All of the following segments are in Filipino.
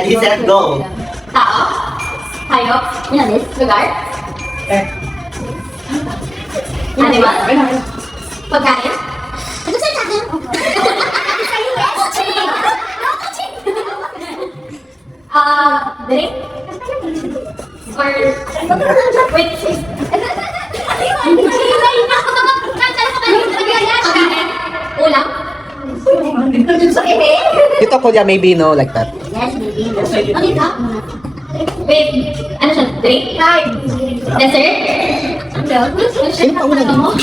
Ready, set, go. Tao. Hayop. Lugar. Animal. Pagkain. Ano sa'yo sa akin? Drink? Or... Wait. Ulam? Ito ko maybe no, like that. Yes, maybe. Ano ka? Wait, ano siya? Drink? Dessert? Sino pa una mo?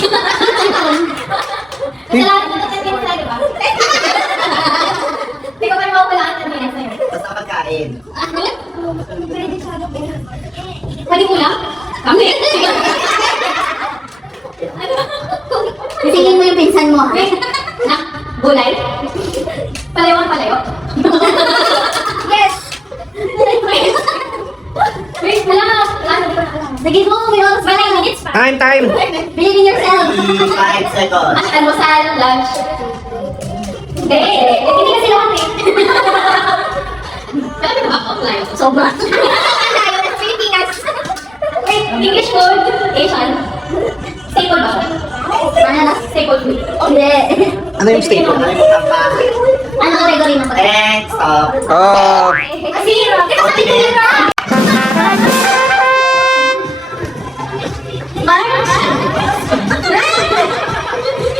Kasalanan ko tayo sa di ba? Hindi ko pa mawalaan ng minutes na yun. Basta pagkain. Pwede ulam? Kami? Isingin mo yung pinsan mo, ha? Gulay? Palayo. Yes! Wait, wala. Sige mo, may oras pa lang. Minutes pa. Time! Believe in yourself. 5 seconds. Almusal, lunch. Hindi kasi lahat eh. Sabi ko ba offline? Sobra. Layo ng Pilipinas. Wait, English food, Asian. Staple ba siya? Ano na? Staple food. Hindi. Ano yung staple? Nalimutan pa. Ano category ng pagkain? Next, stop. Oh. Kasi, di ba sabi ko yun na?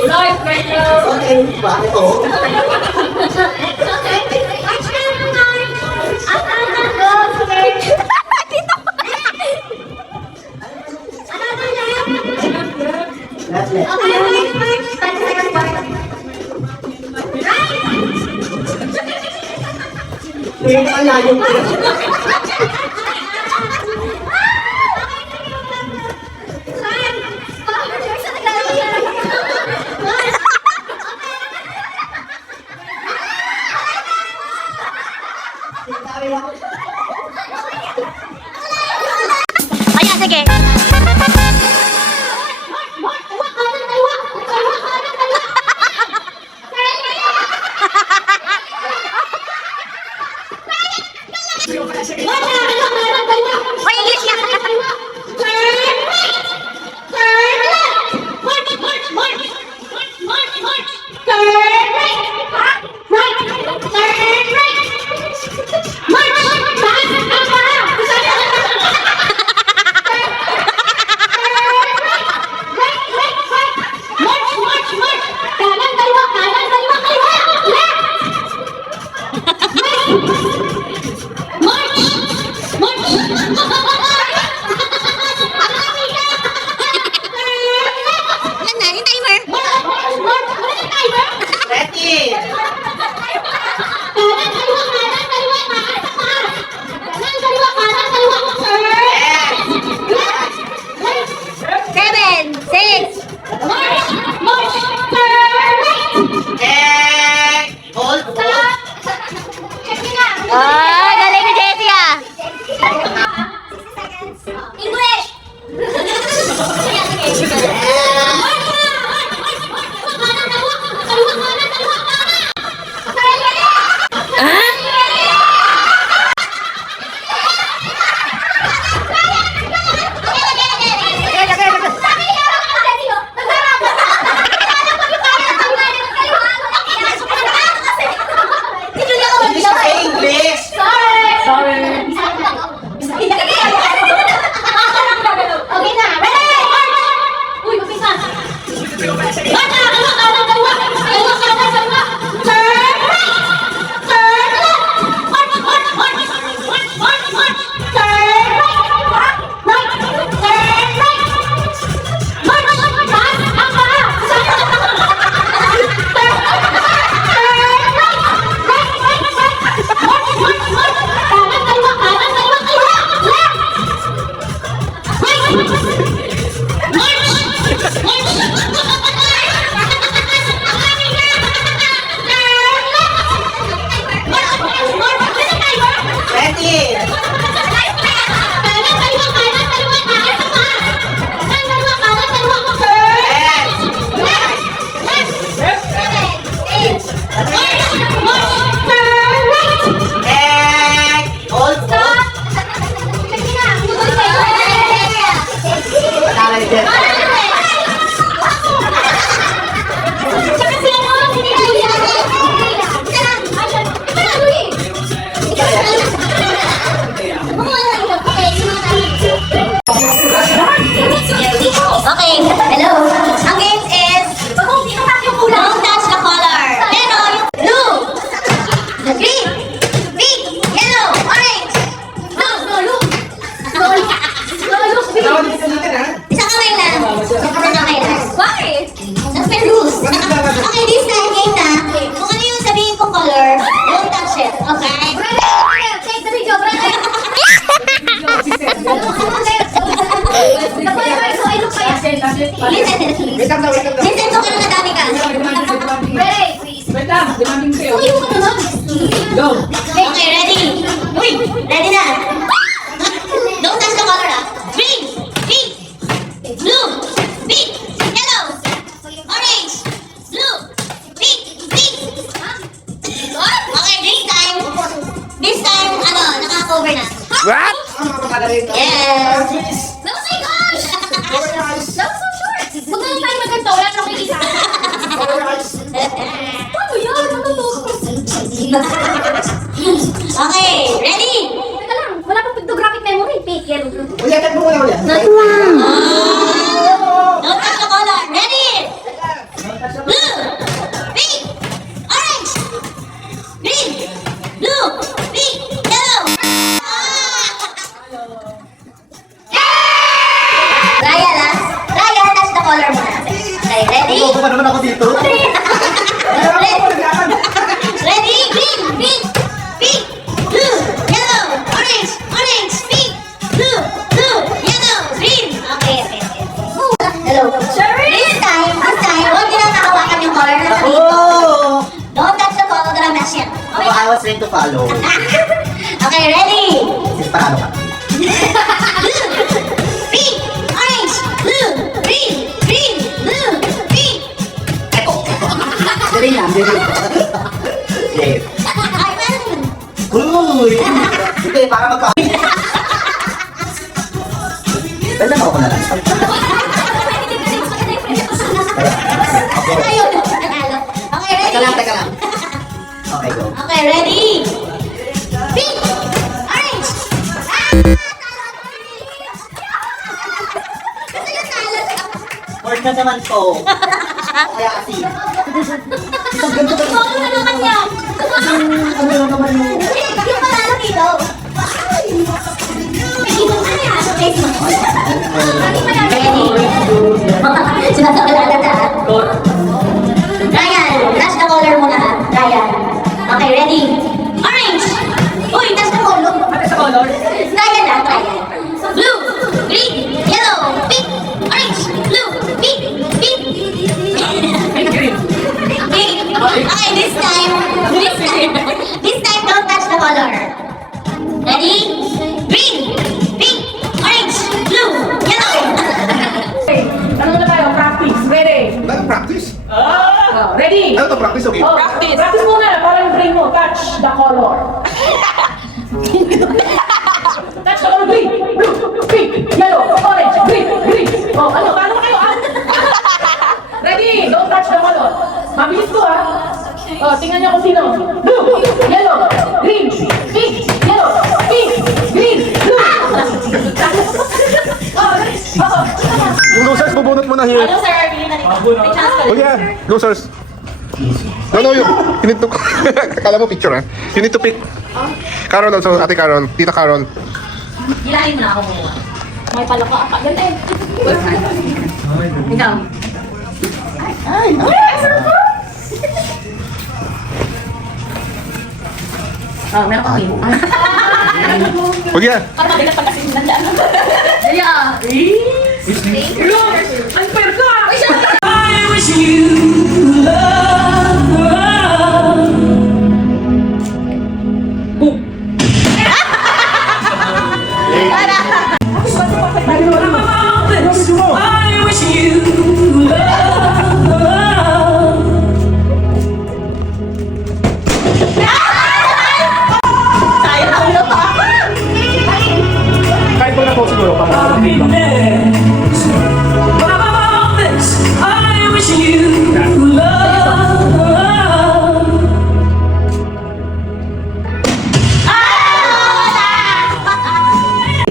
Live right now. Okay, bakit to? Let's let. Wait, ang layo ko. Ayan, sige. Hoy, English yan. Jeff. Tsaka si ano, hindi ko yan. Isa lang. Ay, siya. Ito na, Louie. Okay, hello. Ang game is, don't touch the color. Pero yung blue, green, pink, yellow, orange, blue. Isang kamay lang. Isang kamay lang. Bakit? That's my rules. Okay, this time game na. Kung ano yung sabihin ko color, don't touch it. Okay? Take the video, brother. Listen. Listen to ka na dami ka. Okay, ready? Uy, ready na. Don't touch the color ah. Green, pink, blue, pink, yellow, orange, blue, pink, pink. Okay, this time, ano, naka-cover na. What? Yes. Oh my gosh! That was so short. Huwag na lang tayo magkanto. Wala nang makikita. Ano yan? Ano to? Okay, ready? Teka lang. Wala pang pictographic memory. Pink, yellow, blue. Ulitin mo muna ulit. Don't touch the color. Ready? Blue, pink, orange, green, blue, pink, yellow. Raya, last. Raya, touch the color muna. Okay, ready? Ano pa naman ako dito? Ready? Green, pink, pink, blue, yellow, orange, orange, pink, blue, yellow, green. Okay. Hello. This time, huwag nyo lang nakawakan yung color na sabihin ko. Oh! Don't touch the hologram na siya. Okay? I was trained to follow. Okay, ready? Paano ka? Blue, pink, orange, blue, green, blue, pink. Dali lang, dali lang. Yes. Ay, man. Uy! Hindi, para magka... Pwede mo ako na lang. Ayaw na panalo. Okay, ready? Teka lang. Okay, go. Okay, ready? Pink, orange. Gusto yung talo. Word na naman to. Kaya kasi. Isang ganito ba? Ikaw na naman niya. Ano na naman yung... Yung panalo dito. Sinasabi na agad ha. Ryan, touch the color muna ha. Ryan. Okay, ready? Orange! Uy, touch the color. Ano sa color? Ryan lang, Ryan. Blue, green, yellow, pink, orange, blue, pink, pink. Pink. Okay, this time, don't touch the color. Ready? Green, pink, orange, blue, yellow. Ano na tayo? Practice. Ready? Nag-practice? Ready? Ano to practice? Okay. Practice. Practice muna. Para yung brain mo. Touch the color. Touch the color. Green, blue, pink, yellow, orange, green. Oh, ano? Paano kayo? Ready? Don't touch the color. Mabilis ko Oh, tingnan niyo kung sino. Blue, yellow, green, pink, yellow, pink, green, blue. Yung losers, bubunot mo na here. Ano sir, bili na rin. May chance ka. Oh yeah, losers. No, you need to... Kala mo picture ha? You need to pick. Caron also, ate Caron, tita Caron. Hilahin mo na ako muna. May palaka ka. Galing. Ikaw. Ay! Oh, meron ka pin. Oh yeah. Parang mabigat pag kasi nandaan. Yeah. Unfair ka! I wish you love. Boom! I wish you love. Sayang ang ulo pa. Kahit mo na po siguro. Happiness.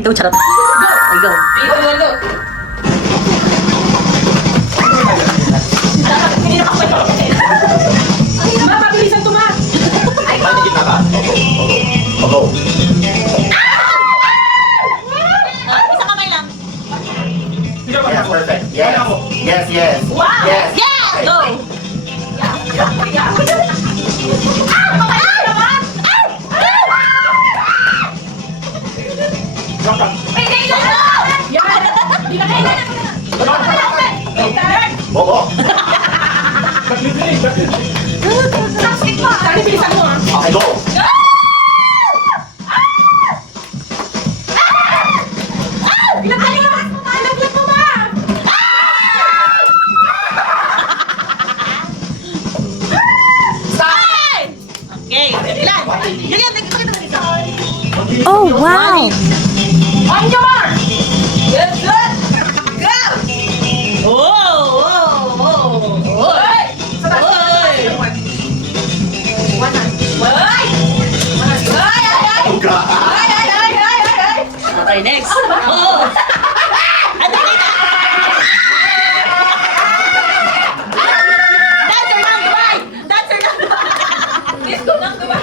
2, charot. Ay, go. Go. Mapabilisan to, ma. Ay, kita ka. O, go. Isang kamay lang. Yes, perfect. Yes. Yes, yes. Wow! Yes. Yeah! Go! Oo. Tali, bilisan mo, ah. Okay, go. Ilaglag mo, ma. Okay, ilan? Ganyan, nagpakita mo dito. Oh, wow. On your mark. Good, good. Go! Whoa, whoa, whoa. Oy! Oy! Oy! Oh, God. Okay, next. Oh! Ano dito? Dancer ng Dubai! Dancer ng Dubai! Disco ng Dubai!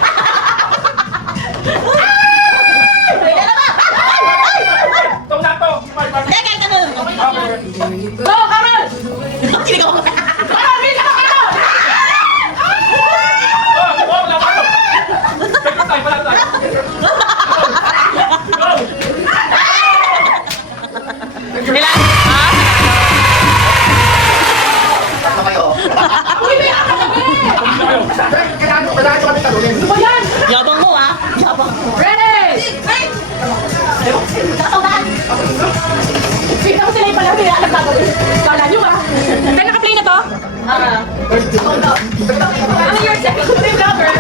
Ay, dala ba? Hindi, kahit ano. Go, Carol. Kinig ako. Carol, bilisan mo, Carol. Ilan? Ano kayo? Uy, may anak ka, Kailangan ko kami talunin. Ano ba yan? Yabang mo, ah. Yabang mo. Ready? Kakasawdaan. Sige, tapos sila yung pala, may anak natin. Kala nyo, ah. Kaya naka-play na to? Ano your second brother?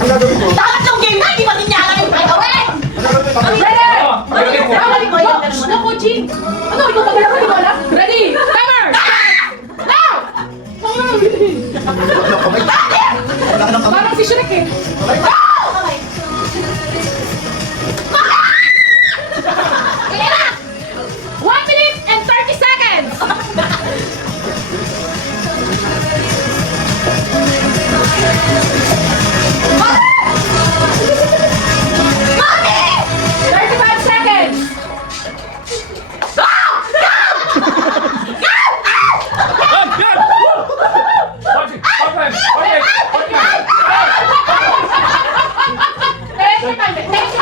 Ang gagawin ko. Dapat yung game na, hindi pa ninyara yung breakaway. Ready? Naku, Jean. Ano, ikaw ba talaga? Hindi ko alam. Ready? Timer! Now! Parang si Shrek eh. Kaya na! 1 minute and 30 seconds! Mami! 35 seconds! Take your time, take your time.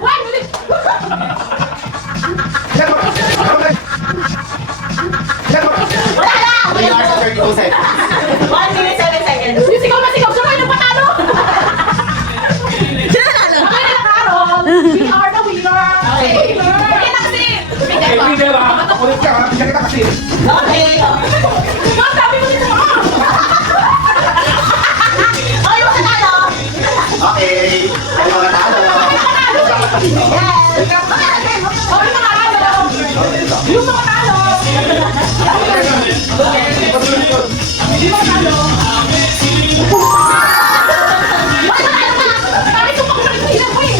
One minute. Wala na! 3 hours and 32 seconds. 1 minute, 7 seconds. Yung sigaw na sigaw, sabay ng patalo! Sino nanalo? Sabay na Carol! We are the winner! Winner! Kita kasi! Ulit ka, ha? Bigyan kita kasi. Okay. Ma'am, sabi mo dito, ma'am! Ay, yung nanalo! Okay. Ay, mga talo. Yes! Oh, yung mga talo! Yung mga talo! Yung mga talo! Sabi ko pa kung sino ko eh!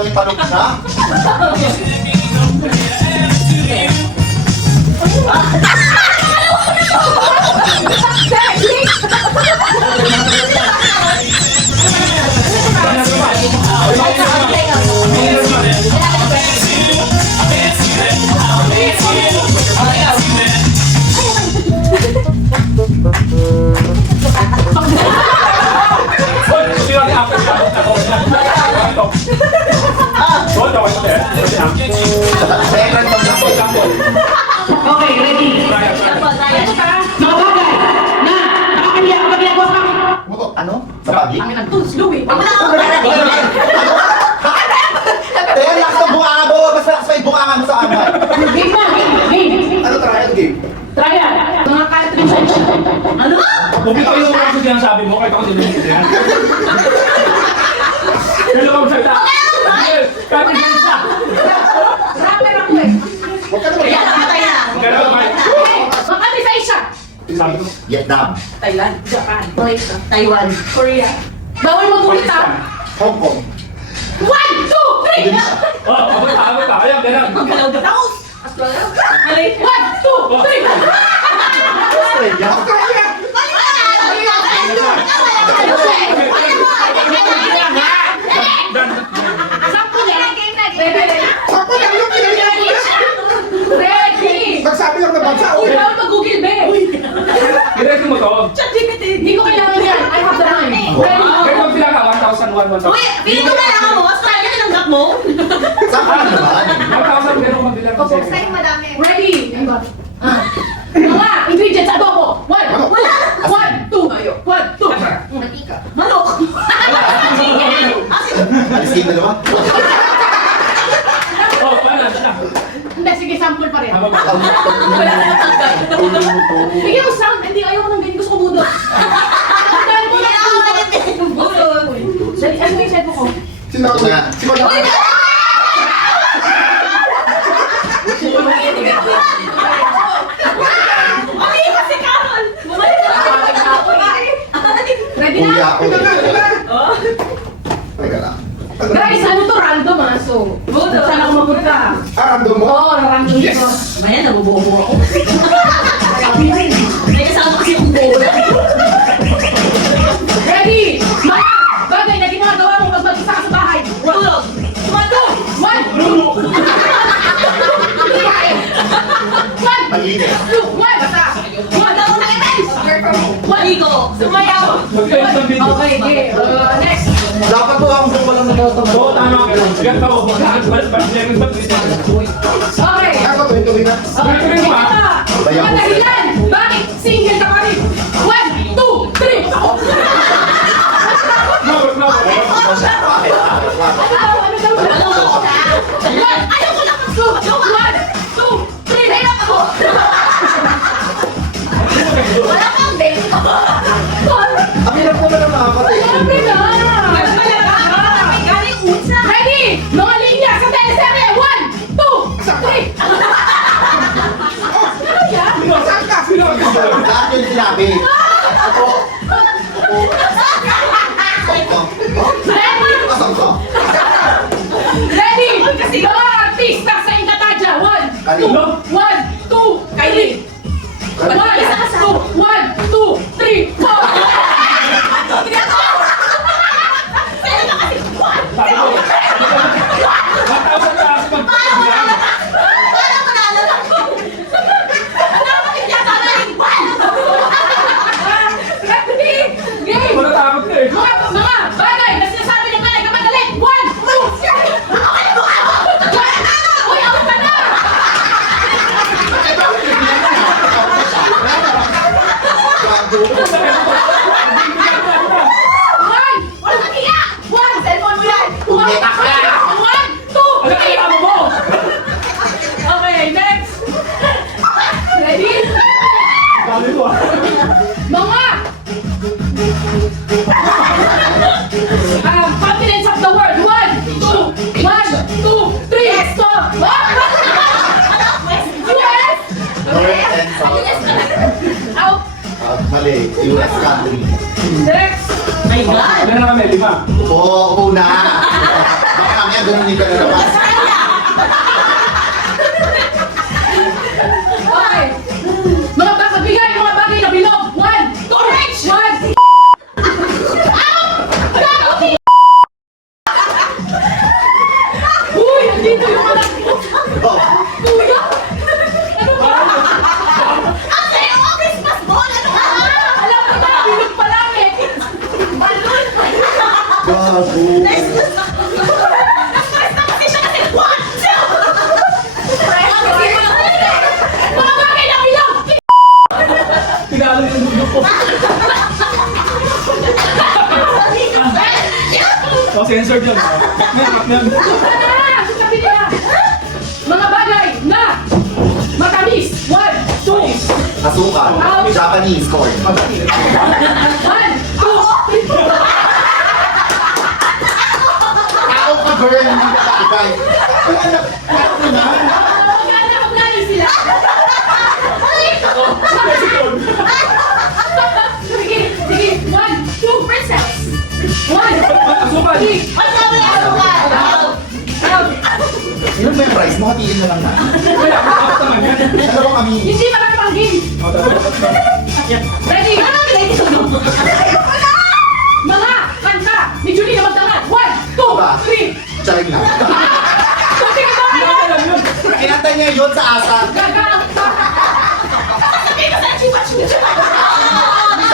Ang palok na. Second pag-sample. Okay, ready? Ito ka, mga bagay na nakakaliya kapag ginagawa sa akin. Ano? Sa pagi? Ang inang tools, Louie. Wala akong narating. Kaya lakas ng bunganga mo. Mas lakas pa yung bunganga mo sa amin. Game na, game. Ano trial game? Try yan. Mga kahit rin Bumitaw yung mga gusto yung sabi mo, kahit ako sinunod yan. Kailan ka magsalita? Kahit isa. Rapper ako eh. Huwag ka naman. Ayan, patay na. Kailan ka mag- Makati sa Asia. Sabi ko, Vietnam. Thailand, Japan, Malaysia, Taiwan. Korea. Bawal mag-ulit ah. Hong Kong. 1, 2, 3! oh, abot pa. Ayan, ganun. Galaw ba ako? Mali. 1, 2, 3! Australia. Sampo lang. Ready? Ako lang yung pinagyan ko na. Ready? Nagsabi lang ng bansa. Uy, bawal mag-google, be. Diretso mo to. Hindi ko kailangan yan. I have the time. Ready? Kaya mag sila ka, 1,000, 1,000. Uy, pili ko kailangan mo. Australia tinanggap mo. Saan ka naman? 1,000, pero magbilang Opo. kasi. Sa'yo madami. Ready? Mga ingredients adobo. 1, 2, 1, 2. Mantika. Manok. Alisin na naman. Oh, paano? Sila. Hindi, sige, sample pa rin. Tama ba? Wala na natanggal. Bigyan mo sound. Hindi, ayoko nang ganyan. Gusto ko budot. Dahil mo na Dali, ano yung cellphone ko? Sino ako na? Si Kuya. Ay, kasi Carol. Bumalik na ako. Ready Kuya na? ako. Teka lang. Guys, ano to? Random ah. So, saan ako mapunta? Random mo? Oo, random dito. Maya, nabubobo ako. May kasama kasi yung bola. Ready? Mga bagay na ginagawa mo pag mag-isa ka sa bahay. Tulog. Tumatog! 1, 2, 1, Malinis. 2, 1, basta. Wala ko na events. Maligo. Sumayaw. Mag-edit ng video. Okay, okay. Next. Dapat po ang gusto walang nagkakataon. Oo, tama ka. Ganito ako. Okay. Ako, tuloy-tuloy na. Okay, Tuloy-tuloy mo, ito. Mga dahilan. Bakit single ka pa rin? 1, 2, 3. Ako. No, no. Bakit? Ano daw? One. Ayoko lang. Two. 1, 2, 3. Hirap ako. Wala kang bento. Ang hirap naman ang makakatay. Sabi na. Mas malaga. May galing utsa. Ready? Mga linya sa teleserye. 1, 2, 3. Ano yan? Saan ka? Sino ka? Lahat yung sinabi. Ako. Ready? Asan ka? Ready? Mga artista sa Encantadia. 1, 2, 1, 2, Kylie. 1, 2, 1, 2, 3, 4. Ready? Game! Matatakot ka eh. Mga bagay na sinasabi ng kanay kamadali. 1, 2, 3. Uy, ako ka na! One! Walang katiya! One! Cellphone mo yan! One! One! Two! Ano Three! kaya mo? Okay, next! Ready? Sabi ko ah. Mga continents of the world. 1, 2, 1, 2, 3. Stop! US! North and South. Out! Mali. US country. Next! My God. Ilan na kami? 5. Oo, una. Baka mamaya ganunin ka na naman. Okay! Mga magbigay ng mga bagay na bilog. 1, orange! 1, uy! Andito yung mga Oh, kuya! Ano ba? Ang sayo ko, Christmas ball. Ano ka? Alam mo na, bilog pa lang eh! Balloon. gago. Nag-first na kasi siya kasi 1, 2. Mga bagay na bilog! Tinalo yung dulo ko. Oh, censored yun. Baknan. Sabi nila, mga bagay na matamis. 1, 2, Asukal. Japanese corn. 1, 2, Tao ka, girl. Hindi ka kaibay. Magkano sila? Sige, 1, 2, princess. 1, Asukal. 3, Ang sabi ng asukal. out. Ilan ba yung price mo? Hatiin mo lang na. Kaya, ako naman yan. Ano bang kami? Hindi marami pang game. Ready? Mga kanta ni Julie na magdangan. 1, 2, 3. Child na. Sige ba? Alam yun. Kinanta niya yun sa asa. Gagang. Hindi ka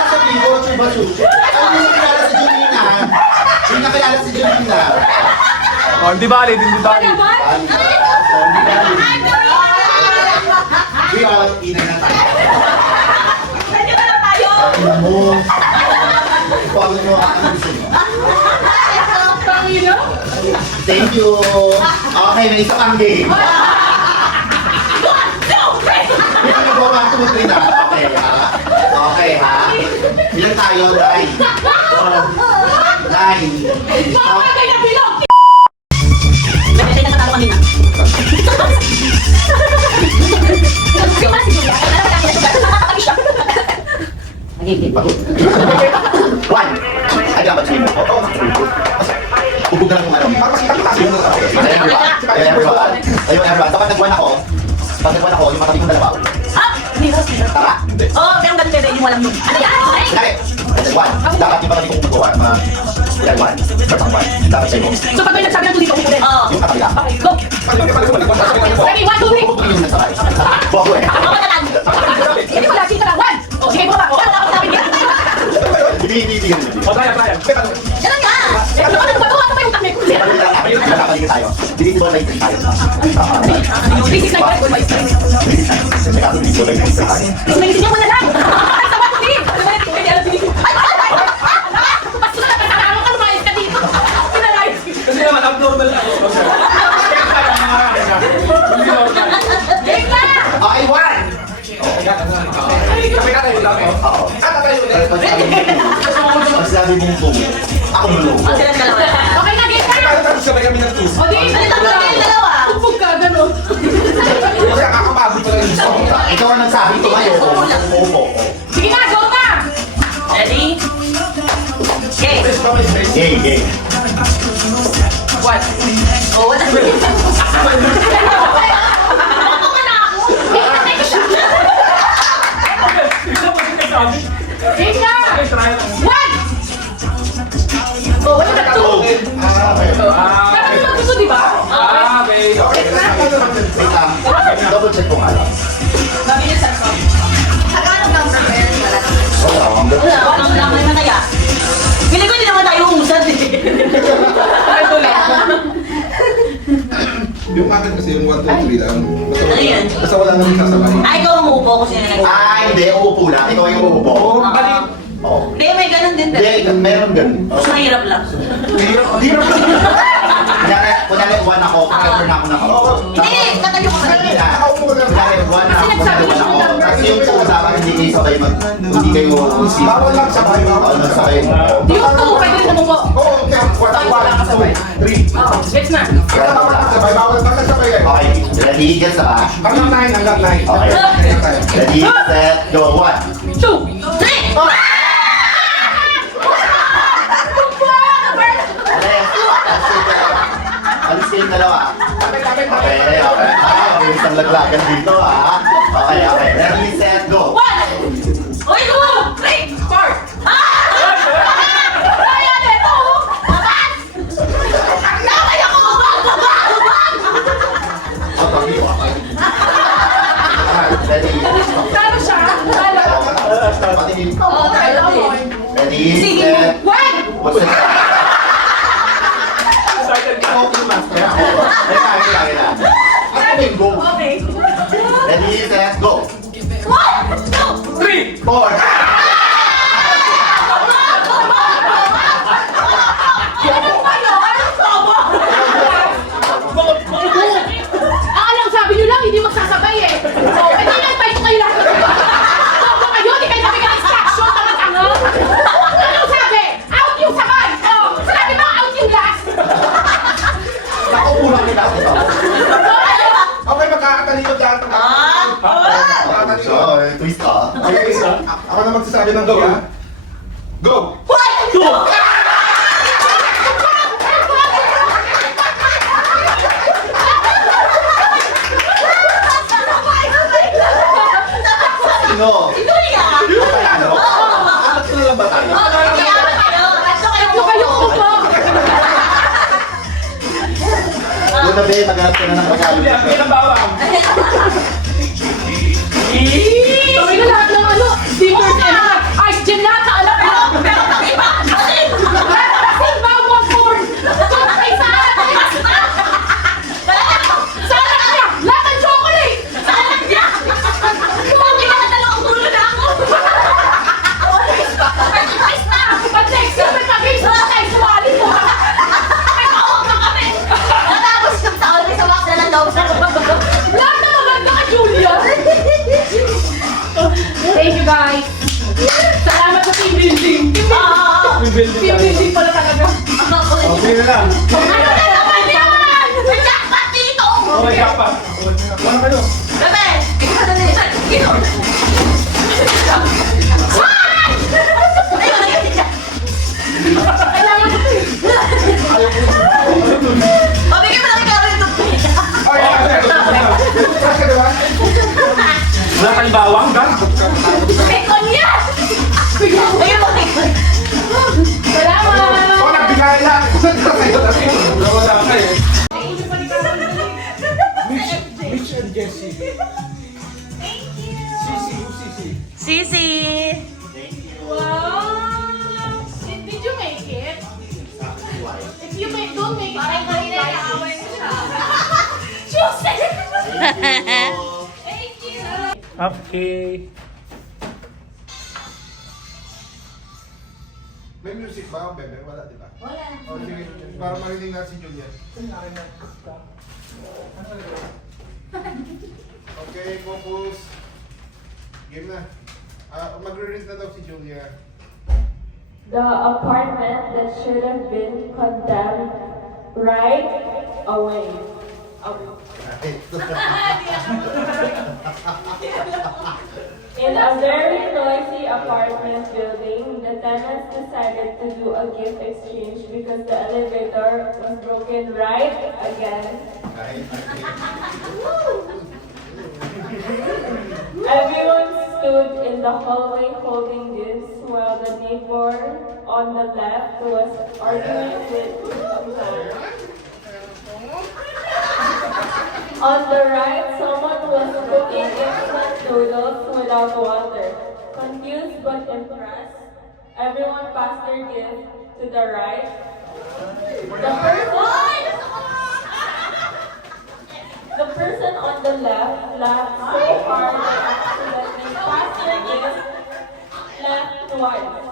sabihin ko, chuba-chuba. Ano yung nakilala si Julina? Yung nakilala si Julina. Oh, hindi valid, hindi valid. We are inay na tayo. Pwede ba na tayo? Ano mo? Pagod mo ang gusto mo. Pangino? Thank you. Okay, may isa pang game. Hindi ka nagawa ang tumutri na. Okay, ha? Okay, ha? Ilan tayo? 9. 9. Mga kaya bilog. Pwede na katalo kami na. Yung mga si Julia, alam mo lang kung nakakatabi siya. One. Ay, dapat sabihin mo. Oo, ubog na lang kung ano. Ayun, everyone. Ayun, everyone. Dapat nag-one ako. Pag nag-one ako, yung matabi kong dalawa. Ah! Hindi ba? Tara. Hindi. Oo, pero ganun pwede, hindi mo alam nun. Ano yan? Dali. Nag-one. Dapat yung matabi kong magawa. Yan, one. First one. Dapat sa'yo. So pag may nagsabi ng tuloy, upo din. Oo. Yung kapila. Okay, go. Ready, 1, 2, 3. Ubog yung nasabay. Bobo eh. Ako na lang. Hindi pala, kita lang. 1. O, sige, bumaba. O, Wala akong sabi niya. Hindi. O, kaya. Ganun nga. Ano ba ito may utang may kulit? Nakakaliga tayo. Divisible by 3 tayo. This is like good advice. Divisible by 3 tayo. Ismailisin mo na lang. Ay, sa 1, 2, 3. Ano ba natin? Pwede alam din. Ay! Pasto na lang. Kasama ka lumayas ka dito. Pinalayas. Kasi naman, abnormal ako. Hindi normal. Game na! Okay, one. Kami ka tayo lang. Oo. Mas sabi mong po. Ako mo Ang sila dalawa. Okay na, game na! Sabay kami ng two. O, di. Ano tatlo kayong dalawa? Tupog ka, gano'n. Kasi kakapagod pa lang gusto ko. Ikaw ang nagsabi tumayo. Opo. Sige na, go na! Ready? Okay. Game. What? Oh, wala. Ako ka na ako. Isa pa sinasabi. Game na! Okay, try lang. 1! Oh, wala na, 2. Pero ito gusto, di ba? Okay. Wait lang. Double check ko nga lang. Wala, ang ganda. Wala, walang lamay na kaya. Pili ko hindi naman tayo umusad eh. Ito lang. Yung akin kasi yung 1, 2, 3 lang. Ano yan? Basta wala nang sasabay. Ay, ikaw ang umuupo ko sila nag- Ah, hindi. Uupo na. Ikaw yung uupo. Oo. Hindi, may ganun din. Hindi, meron ganun. Mas mahirap lang. Hirap. Kunyari, one ako. Kunyari, na ako na ako. Hindi, tatayo ko Kunyari, na. kunyari, one ako. Kasi Kunyari, one ako. nagsabi Kasi yung sa usapan, hindi kayo sabay hindi kayo Bawal lang sabay. Bawal lang sabay. Yung 2, pwede rin naman po. Oo, okay. 1, 2, 3. Gets na. Kaya bawal lang sabay. Bawal lang sabay kayo. Okay, ready? Gets na ba? Hanggang 9. Okay. Ready, set, go. 1. 2, 3! Alis kayong dalawa. Okay. May isang laglagan dito, ha? Okay. Ready, set, go. 1! Uy, 2! 3! 4! Kaya nito! Labas! Nakay ako! Ready? Talo siya. Talo. Patingin. Oo, tayo din. Ready, Sige, set, 1! what's it? Ako, yung master ako. Kaya. Ako yung go. Okay. Ready, set, go. 1! 2! 3! 4. Ano ba yun? Bobo! Ang alam, sabi nyo lang, hindi magsasabay eh. So, hindi na-invite ko kayo lahat. Ako na magsasabi ng go, ha? Go! Sino? Ano? Tatlo lang ba tayo? Ito kayo po. Una be, maghanap ka na ng regalo. Hindi, ang pinabawang. Sabi na lahat ng ano, stickers and ice gym na, kaalap mo. Pero pag-iba, kasi bawang corn. So, ay salad niya. Salad niya, lahat ng chocolate. Salad niya. Hindi ka na dalawang ulo na ako. Ice na. Pag-text ka, may pag-text na tayo sumali mo. May pawag na kami. Natapos yung taon, may sabak na lang daw sa Lahat na maganda ka, Julia. Thank you, guys. Salamat sa team building. Team building pala talaga. Okay na lang. Ano na naman yan? May jackpot dito! Okay, jackpot. Ano kayo? Bebe! Ikaw na nila. Ikaw! Kailangan ko ito. Mabigyan mo lang ikaw rin ito. Ay, Cash ka diba? Wala tayong bawang, gan? Bacon yan! Bigyan mo bacon. Salamat! Ako nagbigay lang. Wala kayo. Mitch and Jessie. Sisi! Wow! Did you make it? If you don't make it, Parang kanina nakaaway mo siya. Tuesday! Thank you! Okay. May music ba ang bebe? Wala, di ba? Wala. O, sige. Para marinig na si Juliet. Okay, focus. Game na. Magre-rinse na daw si Julia. The apartment that should have been condemned right away. In a very noisy apartment building, the tenants decided to do a gift exchange because the elevator was broken right again. Everyone stood in the hallway holding gifts while the neighbor on the left was arguing with someone. On the right, someone was cooking instant noodles without water. Confused but impressed, everyone passed their gift to the right. The person on the left laughed so hard that accidentally passed their gift left twice.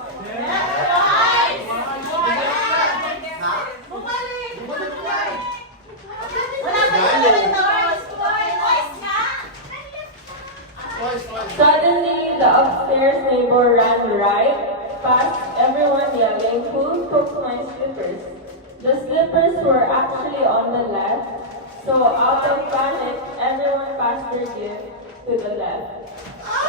Suddenly, the upstairs neighbor ran right past everyone yelling, "Who took my slippers?" The slippers were actually on the left, so out of panic, everyone passed their gift to the left.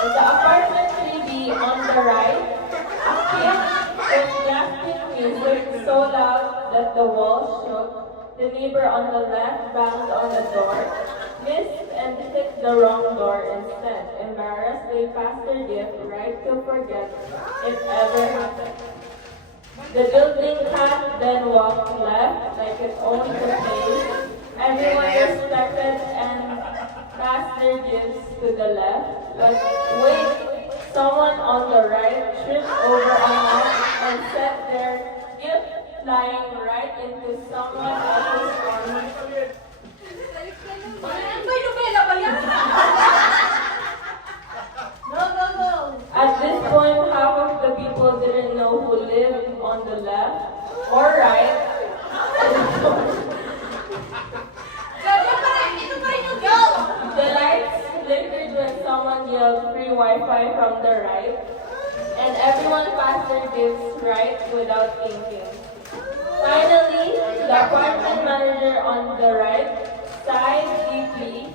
In the apartment 3B on the right, a kid was blasting music so loud that the walls shook. The neighbor on the left banged on the door, missed and hit the wrong door instead. Embarrassed, they passed their gift right to forget it ever happened. The building cat then walked left like it owned the place. Everyone respected and passed their gifts to the left. But wait, someone on the right tripped over a mop and set their gift flying right into someone else's arm. May nubela ba yan? Go, go, go! At this point, half of the people didn't know who lived on the left or right. Ito pa rin yung go! The lights flickered when someone yelled free Wi-Fi from the right, and everyone passed their gifts right without thinking. Finally, the apartment manager on the right sighed deeply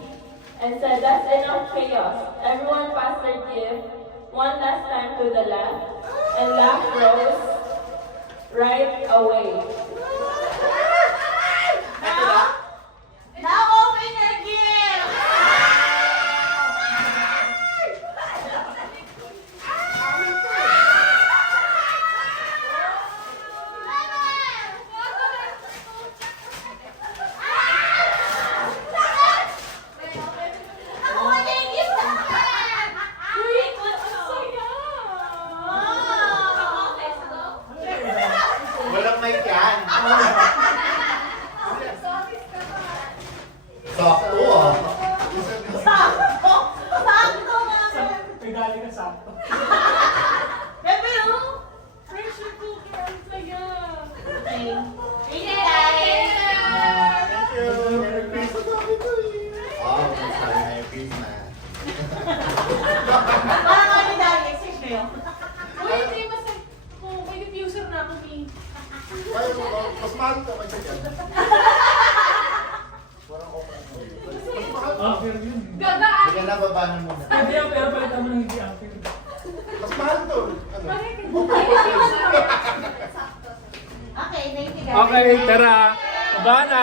and said, "That's enough chaos. Everyone passed their gift One last time to the left. And left Rose. Right away. Now open your gift! Walang mic yan. Sakto ah. Sakto! Sakto nga! May galing ka sakto. Bebe, oh! Pressure cooker, ang saya. Okay. Thank you, guys! Thank you. Merry Christmas. Wow, Merry Christmas. Parang ano dahil, excuse me, oh. Uy, hindi masaya. Oh, may diffuser na ako, Mi. Ay, mas mahal ka kasi yan. Parang open. Mas mahal. After yun. Gagaan! Sige na, babanan muna. Hindi ang pero palitan mo ng hindi after. Mas mahal to. Ano? Okay, thank you, guys. Okay, tara. Baba na.